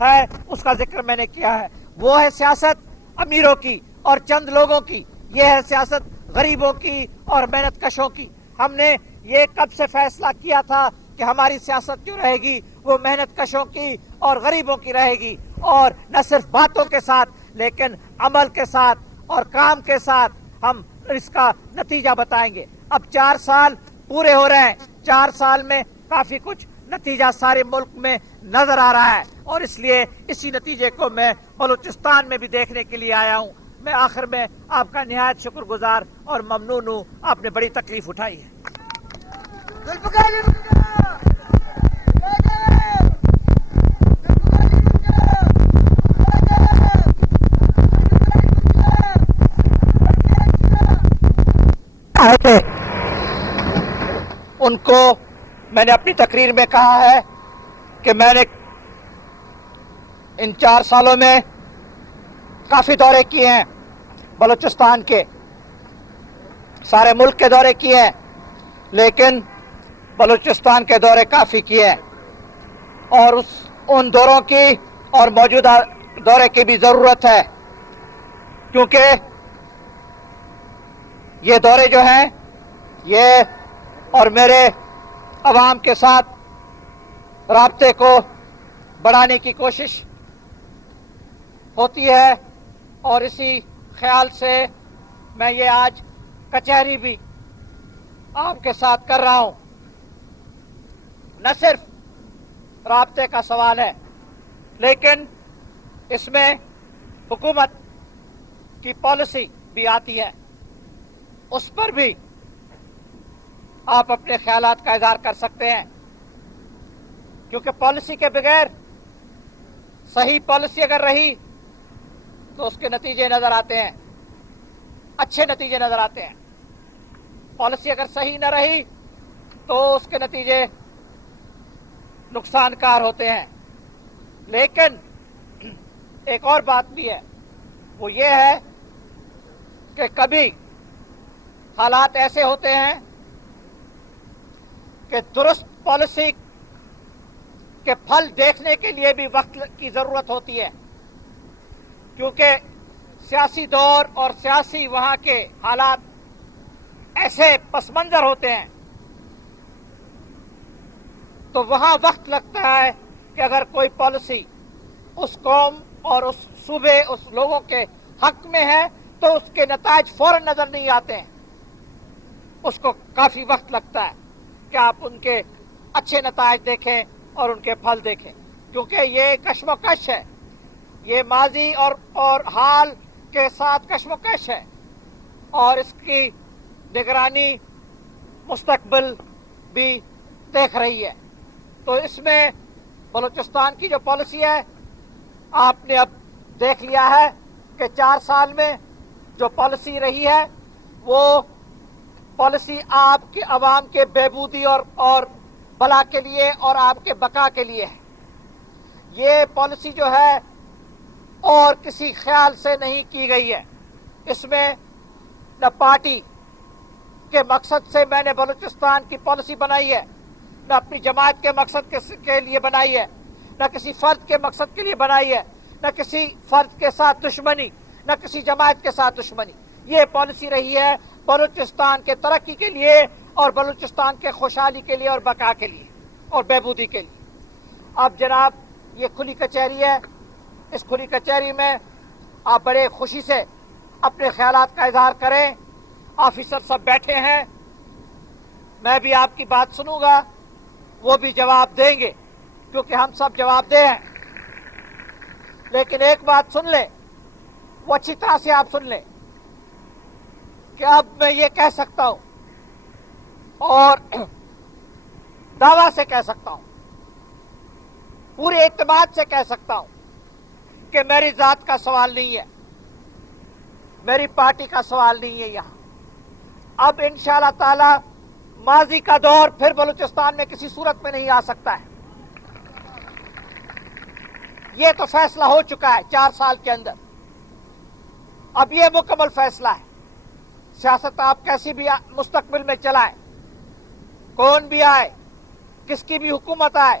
ہے اس کا ذکر میں نے کیا ہے. وہ ہے سیاست امیروں کی اور چند لوگوں کی, یہ ہے سیاست غریبوں کی اور محنت کشوں کی. ہم نے یہ کب سے فیصلہ کیا تھا کہ ہماری سیاست جو رہے گی وہ محنت کشوں کی اور غریبوں کی رہے گی, اور نہ صرف باتوں کے ساتھ لیکن عمل کے ساتھ اور کام کے ساتھ ہم اس کا نتیجہ بتائیں گے. اب 4 سال پورے ہو رہے ہیں, 4 سال میں کافی کچھ نتیجہ سارے ملک میں نظر آ رہا ہے, اور اس لیے اسی نتیجے کو میں بلوچستان میں بھی دیکھنے کے لیے آیا ہوں. میں آخر میں آپ کا نہایت شکر گزار اور ممنون ہوں, آپ نے بڑی تکلیف اٹھائی ہے. ان کو میں نے اپنی تقریر میں کہا ہے کہ میں نے ان 4 سالوں میں کافی دورے کیے ہیں بلوچستان کے, سارے ملک کے دورے کیے ہیں, لیکن بلوچستان کے دورے کافی کیے ہیں, اور ان دوروں کی اور موجودہ دورے کی بھی ضرورت ہے, کیونکہ یہ دورے جو ہیں یہ اور میرے عوام کے ساتھ رابطے کو بڑھانے کی کوشش ہوتی ہے, اور اسی خیال سے میں یہ آج کچہری بھی آپ کے ساتھ کر رہا ہوں. نہ صرف رابطے کا سوال ہے لیکن اس میں حکومت کی پالیسی بھی آتی ہے, اس پر بھی آپ اپنے خیالات کا اظہار کر سکتے ہیں, کیونکہ پالیسی کے بغیر صحیح پالیسی اگر رہی تو اس کے نتیجے نظر آتے ہیں, اچھے نتیجے نظر آتے ہیں. پالیسی اگر صحیح نہ رہی تو اس کے نتیجے نقصان کار ہوتے ہیں. لیکن ایک اور بات بھی ہے, وہ یہ ہے کہ کبھی حالات ایسے ہوتے ہیں کہ درست پالیسی کے پھل دیکھنے کے لیے بھی وقت کی ضرورت ہوتی ہے, کیونکہ سیاسی دور اور سیاسی وہاں کے حالات ایسے پس منظر ہوتے ہیں, تو وہاں وقت لگتا ہے کہ اگر کوئی پالیسی اس قوم اور اس صوبے اس لوگوں کے حق میں ہے تو اس کے نتائج فوراً نظر نہیں آتے ہیں, اس کو کافی وقت لگتا ہے کہ آپ ان کے اچھے نتائج دیکھیں اور ان کے پھل دیکھیں, کیونکہ یہ کشمکش ہے, یہ ماضی اور حال کے ساتھ کشمکش ہے, اور اس کی نگرانی مستقبل بھی دیکھ رہی ہے. تو اس میں بلوچستان کی جو پالیسی ہے آپ نے اب دیکھ لیا ہے کہ 4 سال میں جو پالیسی رہی ہے وہ پالیسی آپ کے عوام کے بہبودی اور بھلا کے لیے اور آپ کے بقا کے لیے ہے. یہ پالیسی جو ہے اور کسی خیال سے نہیں کی گئی ہے, اس میں نہ پارٹی کے مقصد سے میں نے بلوچستان کی پالیسی بنائی ہے, نہ اپنی جماعت کے مقصد کے لیے بنائی ہے, نہ کسی فرد کے مقصد کے لیے بنائی ہے, نہ کسی فرد کے ساتھ دشمنی, نہ کسی جماعت کے ساتھ دشمنی. یہ پالیسی رہی ہے بلوچستان کے ترقی کے لیے اور بلوچستان کے خوشحالی کے لیے اور بقا کے لیے اور بہبودی کے لیے. اب جناب یہ کھلی کچہری ہے, اس کھلی کچہری میں آپ بڑے خوشی سے اپنے خیالات کا اظہار کریں. آفیسر سب بیٹھے ہیں, میں بھی آپ کی بات سنوں گا, وہ بھی جواب دیں گے کیونکہ ہم سب جواب دہ ہیں. لیکن ایک بات سن لیں, وہ اچھی طرح سے آپ سن لیں کہ اب میں یہ کہہ سکتا ہوں اور دعویٰ سے کہہ سکتا ہوں, پورے اعتماد سے کہہ سکتا ہوں کہ میری ذات کا سوال نہیں ہے, میری پارٹی کا سوال نہیں ہے. یہاں اب انشاءاللہ تعالی ماضی کا دور پھر بلوچستان میں کسی صورت میں نہیں آ سکتا ہے. یہ تو فیصلہ ہو چکا ہے 4 سال کے اندر, اب یہ مکمل فیصلہ ہے. سیاست آپ کیسی بھی مستقبل میں چلائیں, کون بھی آئے, کس کی بھی حکومت آئے,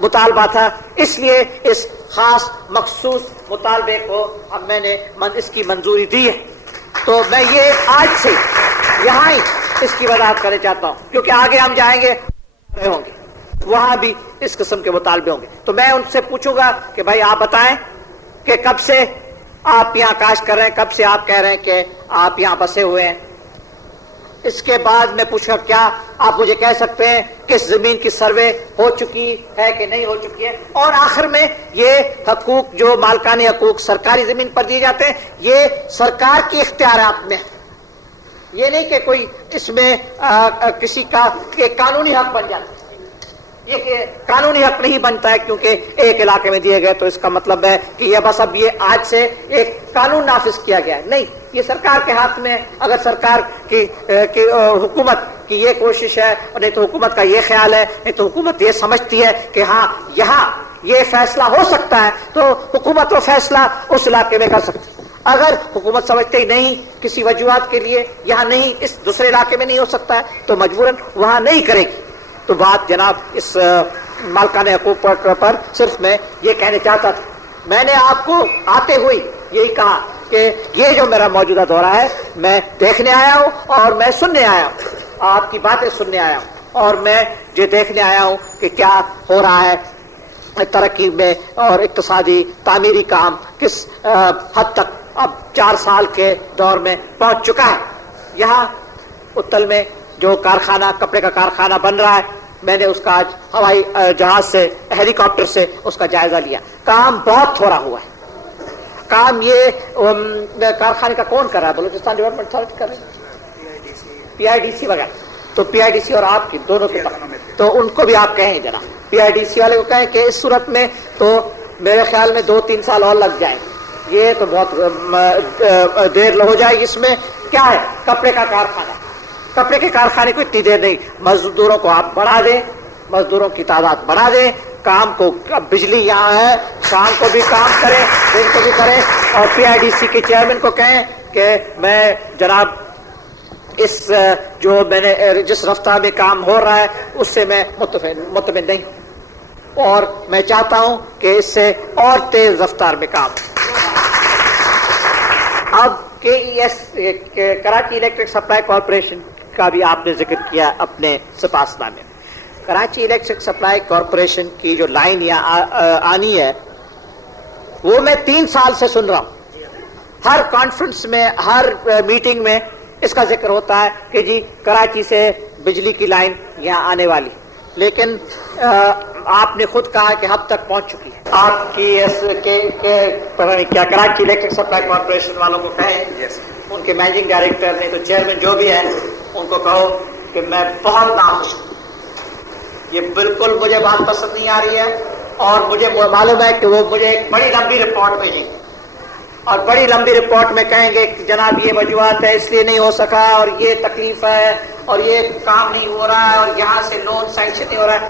مطالبہ تھا، اس لیے اس خاص مخصوص مطالبے کو میں نے اس کی منظوری دی ہے. تو میں یہ آج سے یہاں ہی اس کی وضاحت کرنا چاہتا ہوں، کیونکہ آگے ہم جائیں گے ہوں گے وہاں بھی اس قسم کے مطالبے ہوں گے. تو میں ان سے پوچھوں گا کہ بھائی آپ بتائیں کہ کب سے آپ یہاں کاشت کر رہے ہیں، کب سے آپ کہہ رہے ہیں کہ آپ یہاں بسے ہوئے ہیں. اس کے بعد میں پوچھا کیا آپ مجھے کہہ سکتے ہیں کہ اس زمین کی سروے ہو چکی ہے کہ نہیں ہو چکی ہے. اور آخر میں یہ حقوق جو مالکانی حقوق سرکاری زمین پر دیے جاتے ہیں یہ سرکار کے اختیارات میں ہے، یہ نہیں کہ کوئی اس میں کسی کا قانونی حق بن جاتا ہے. یہ قانونی حق نہیں بنتا ہے کیونکہ ایک علاقے میں دیے گئے تو اس کا مطلب ہے کہ یہ بس اب یہ آج سے ایک قانون نافذ کیا گیا ہے. نہیں، یہ سرکار کے ہاتھ میں ہے. اگر سرکار کی حکومت کی یہ کوشش ہے، اور نہیں تو حکومت کا یہ خیال ہے، نہیں تو حکومت یہ سمجھتی ہے کہ ہاں یہاں یہ فیصلہ ہو سکتا ہے، تو حکومت وہ فیصلہ اس علاقے میں کر سکتی ہے. اگر حکومت سمجھتے ہی نہیں کسی وجوہات کے لیے یہاں نہیں، اس دوسرے علاقے میں نہیں ہو سکتا ہے، تو مجبوراً وہاں نہیں کرے گی. تو بات جناب اس مالکانہ حقوق پر صرف میں یہ کہنا چاہتا تھا. میں نے آپ کو آتے ہوئے یہی کہا کہ یہ جو میرا موجودہ دورہ ہے میں دیکھنے آیا ہوں اور میں سننے آیا ہوں، آپ کی باتیں سننے آیا ہوں، اور میں یہ دیکھنے آیا ہوں کہ کیا ہو رہا ہے ترقی میں اور اقتصادی تعمیری کام کس حد تک اب 4 سال کے دور میں پہنچ چکا ہے. یہاں اتل میں جو کارخانہ کپڑے کا کارخانہ بن رہا ہے، میں نے اس کا آج ہوائی جہاز سے ہیلی کاپٹر سے اس کا جائزہ لیا. کام بہت تھوڑا ہوا ہے. کام یہ کارخانے کا کون کر رہا ہے؟ بلوچستان ڈیولپمنٹ اتھارٹی کر رہی ہے، پی آئی ڈی سی وغیرہ. تو پی آئی ڈی سی اور آپ کی دونوں کے تو ان کو بھی آپ کہیں ذرا، پی آئی ڈی سی والے کو کہیں کہ اس صورت میں تو میرے خیال میں 2-3 سال اور لگ جائیں گے، یہ تو بہت دیر ہو جائے گی. اس میں کیا ہے؟ کپڑے کا کارخانہ، کپڑے کے کارخانے کو اتنی دیر نہیں. مزدوروں کو آپ بڑھا دیں، مزدوروں کی تعداد بڑھا دیں، کام کو بجلی یہاں ہے، شام کو بھی کام کریں، دن کو بھی کریں. اور پی آئی ڈی سی کے چیئرمین کو کہیں کہ میں جناب اس جو میں نے جس رفتار میں کام ہو رہا ہے اس سے میں مطمئن نہیں ہوں، اور میں چاہتا ہوں کہ اس سے اور تیز رفتار میں کام. اب کے E S Karachi electric supply corporation کا بھی آپ نے ذکر کیا اپنے سپاس نامے میں. کراچی الیکٹرک سپلائی کارپوریشن کی جو لائن یہاں آنی ہے وہ میں 3 سال سے سن رہا ہوں. ہر کانفرنس میں، ہر میٹنگ میں اس کا ذکر ہوتا ہے کہ جی کراچی سے بجلی کی لائن یہاں آنے والی، لیکن آپ نے خود کہا کہ اب تک پہنچ چکی ہے. آپ کی پتہ نہیں کیا کراچی الیکٹرک سپلائی کارپوریشن والوں کو کہیں، ان کے مینیجنگ ڈائریکٹر نہیں تو چیئرمین جو بھی ہے ان کو کہو کہ میں بہت ناخوش ہوں. یہ بالکل مجھے بات پسند نہیں آ رہی ہے، اور مجھے معلوم ہے کہ وہ مجھے ایک بڑی لمبی رپورٹ بھیجیں گے، اور بڑی لمبی رپورٹ میں کہیں گے کہ جناب یہ وجوہات ہے اس لیے نہیں ہو سکا، اور یہ تکلیف ہے، اور یہ کام نہیں ہو رہا ہے، اور یہاں سے لون سینکشن نہیں ہو رہا ہے.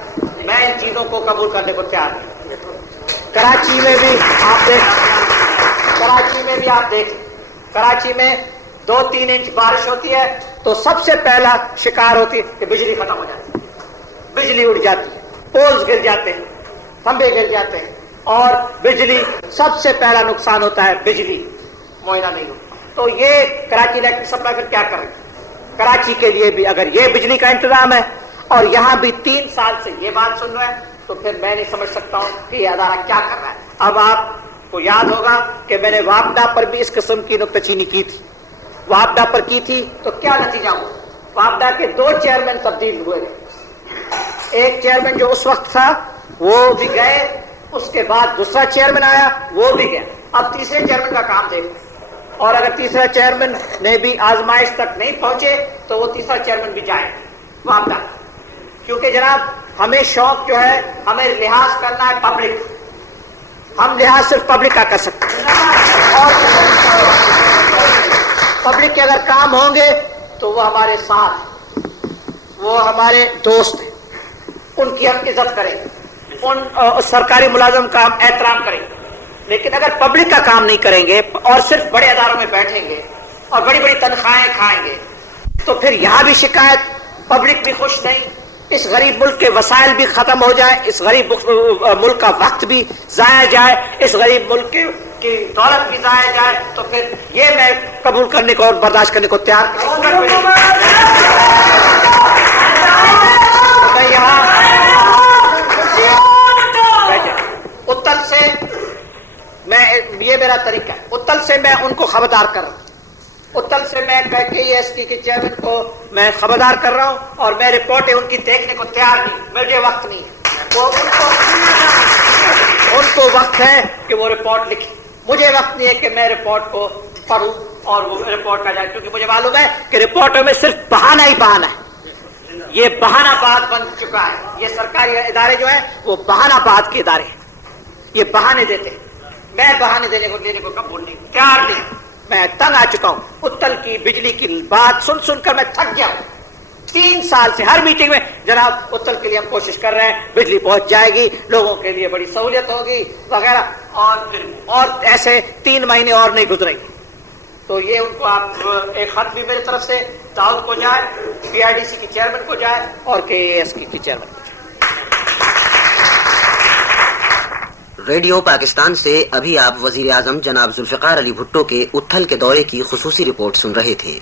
میں ان چیزوں کو قبول کرنے کو تیار ہوں. کراچی میں بھی آپ دیکھ کراچی میں 2-3 انچ بارش ہوتی ہے تو سب سے پہلا شکار ہوتی ہے کہ بجلی ختم ہو جاتی ہے، بجلی اڑ جاتی ہے، پولز گر جاتے ہیں، کھمبے گر جاتے ہیں، اور بجلی سب سے پہلا نقصان ہوتا ہے، بجلی معائنہ نہیں ہوتا. تو یہ کراچی الیکٹرک سپلائی پھر کیا کریں؟ کراچی کے لیے بھی اگر یہ بجلی کا انتظام ہے اور یہاں بھی 3 سال سے یہ بات سن رہے ہیں تو پھر میں نہیں سمجھ سکتا ہوں کہ یہ ادارہ کیا کر رہا ہے. اب آپ کو یاد ہوگا کہ میں نے واپڈا پر بھی اس قسم کی نکتہ چینی کی تھی. واپڈا پر کی تھی تو کیا نتیجہ ہوا؟ واپڈا کے 2 چیئرمین تبدیل ہوئے. ایک چیئرمین جو اس وقت تھا وہ بھی گئے، اس کے بعد دوسرا چیئرمین آیا وہ بھی گیا. اب تیسرے چیئرمین کا کام دیکھیں، اور اگر تیسرا چیئرمین نے بھی آزمائش تک نہیں پہنچے تو وہ تیسرا چیئرمین بھی جائے واپڈا. کیونکہ جناب ہمیں شوق جو ہے، ہمیں لحاظ کرنا ہے پبلک. ہم لحاظ صرف پبلک کا کر سکتے ہیں، اور پبلک کے اگر کام ہوں گے تو وہ ہمارے ساتھ، وہ ہمارے دوست ہیں، ان کی ہم عزت کریں، ان سرکاری ملازم کا ہم احترام کریں. لیکن اگر پبلک کا کام نہیں کریں گے اور صرف بڑے اداروں میں بیٹھیں گے اور بڑی بڑی تنخواہیں کھائیں گے تو پھر یہاں بھی شکایت، پبلک بھی خوش نہیں، اس غریب ملک کے وسائل بھی ختم ہو جائے, اس غریب ملک کا وقت بھی ضائع جائے, اس غریب ملک کی دولت بھی ضائع جائے, تو پھر یہ میں قبول کرنے کو اور برداشت کرنے کو تیار میں یہاں اتل سے میں, یہ میرا طریقہ ہے, اتل سے میں ان کو خبردار کر رہا ہوں, اتل سے میں KESK کے چیئرمین کو میں خبردار کر رہا ہوں, اور میں رپورٹیں ان کی دیکھنے کو تیار نہیں, مجھے وقت نہیں ہے, ان کو وقت ہے کہ وہ رپورٹ لکھیں, مجھے وقت نہیں ہے کہ میں رپورٹ کو پڑھوں اور وہ رپورٹ کا جائے, کیونکہ مجھے معلوم ہے کہ رپورٹوں میں صرف بہانہ ہی بہانہ ہے, یہ بہانہ بات بن چکا ہے, یہ سرکاری ادارے جو ہیں وہ بہانہ بات کے ادارے ہیں, یہ بہانے دیتے ہیں, میں بہانے لینے کو قبول نہیں, تیار نہیں, میں تنگ آ چکا ہوں, اتل کی بجلی کی بات سن سن کر میں تھک گیا ہوں, 3 سال سے ہر میٹنگ میں جناب اتل کے لیے ہم کوشش کر رہے ہیں, بجلی پہنچ جائے گی, لوگوں کے لیے بڑی سہولت ہوگی وغیرہ, اور ایسے 3 مہینے اور نہیں گزریں گے. تو یہ ان کو آپ ایک خط بھی میری طرف سے داؤد کو جائے, PIDC کی چیئرمین کو جائے, اور KESK کی چیئرمین کو جائے. ریڈیو پاکستان سے ابھی آپ وزیر اعظم جناب ذوالفقار علی بھٹو کے اتھل کے دورے کی خصوصی رپورٹ سن رہے تھے.